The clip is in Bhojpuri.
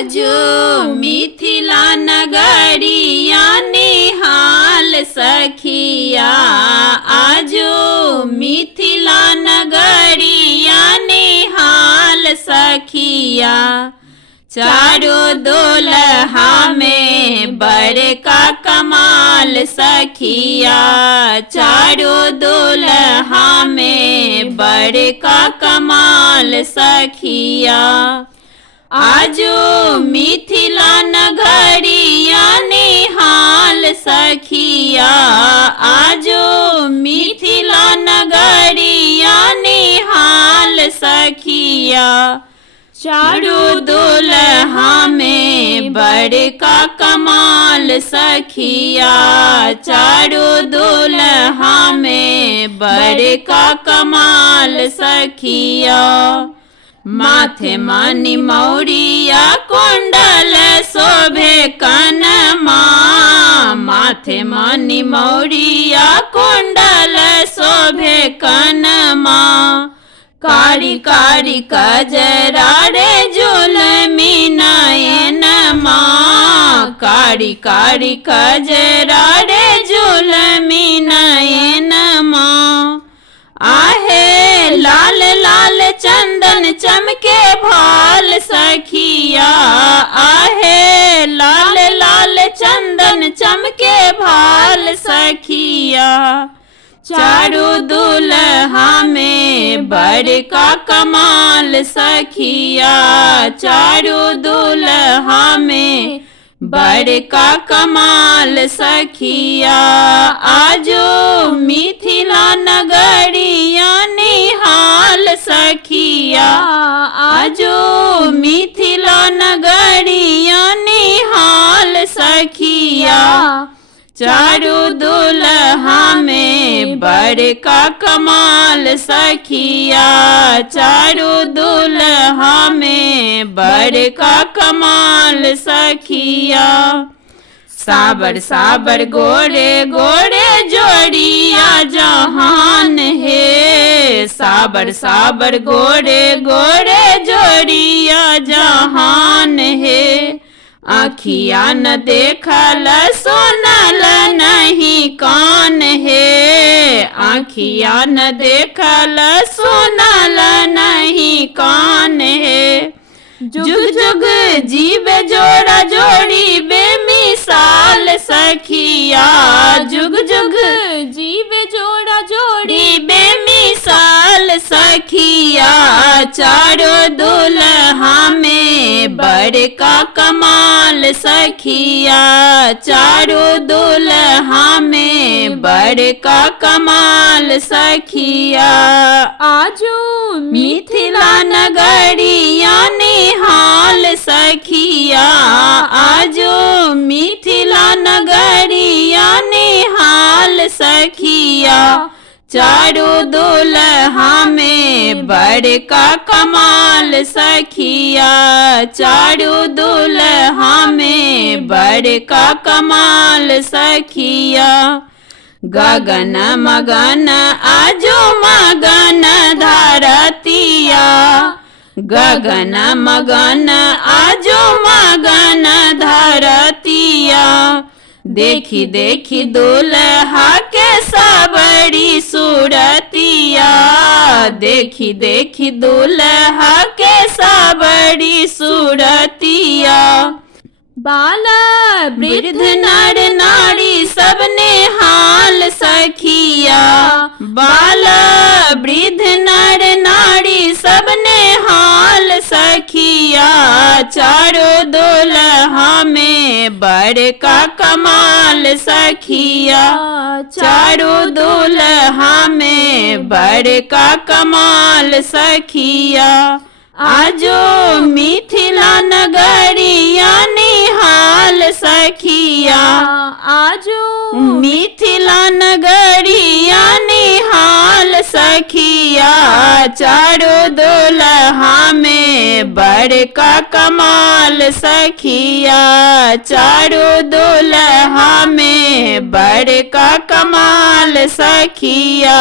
आजो मिथिला नगरिया निहाल सखिया, आजो मिथिला नगरिया निहाल सखिया। चारों दुल्हा में बड़का कमाल सखिया, चारों दुल्हा में बड़का कमाल सखिया। आजो मिथिला नगरिया निहाल सखिया, आजो मिथिला नगरिया निहाल सखिया। चारों दुल्हा में बड़का कमाल सखिया, चारों दुल्हा में बड़का कमाल सखिया। माथे मणि मौरिया कुंडल शोभे कनमा, माथे मणि मौरिया कुंडल शोभे कनमा। कारी कारी कजरा रे जुलमी नयनमा, कारी कारी कजरा रे जुलमी नयनमा। आहे लाल लाल चंदन चमके भाल सखिया, आहे लाल लाल चंदन चमके भाल सखिया। चारों दुल्हा में बड़का कमाल सखिया, चारों दुल्हा में बड़का कमाल सखिया। आजो मिथिला नगरिया निहाल सखिया, आजो मिथिला नगरिया निहाल सखिया। चारों दुल्हा में बड़का कमाल सखिया, चारों दुल्हा में बड़का कमाल सखिया। साबर साबर गोरे गोरे जोड़िया जहान है, साबर साबर गोरे गोरे जोड़िया जहान है। आखिया न देखल सुनल नहीं कान है, आखिया न देखल सुनल नहीं कान है। जुग जुग जीवे जोड़ा जोड़ी बेमिसाल सखिया, जुग जुग जीवे जोड़ा जोड़ी बेमिसाल सखिया। चारों दुल्हा में बड़का कमाल सखिया, चारों दुल्हा में बड़का कमाल सखिया। आजो मिथिला नगरिया निहाल सखिया, आजो मिथिला नगरिया निहाल सखिया। चारों दुल्हा में बड़का कमाल सखिया, चारों दुल्हा में बड़का कमाल सखिया। गगन मगन आजो मगन धरतिया, गगन मगन आजो मगन धरतिया। देखी देखी दुल्हा के सबड़ी सूरतिया, देखी देखी दुल्हा के सबड़ी सूरतिया। बाला वृद्ध नर नारी सबने हाल सखिया, बाला वृद्ध नर नारी सबने हाल सखिया। चारों दुल्हा में बड़का कमाल सखिया, चारों दुल्हा में बड़का कमाल सखिया। आजो मिथिला नगरिया निहाल सखिया, आजो मिथिला नगरिया निहाल सखिया। चारों दुल्हा में बड़का कमाल सखिया, चारों दुल्हा में बड़का कमाल सखिया।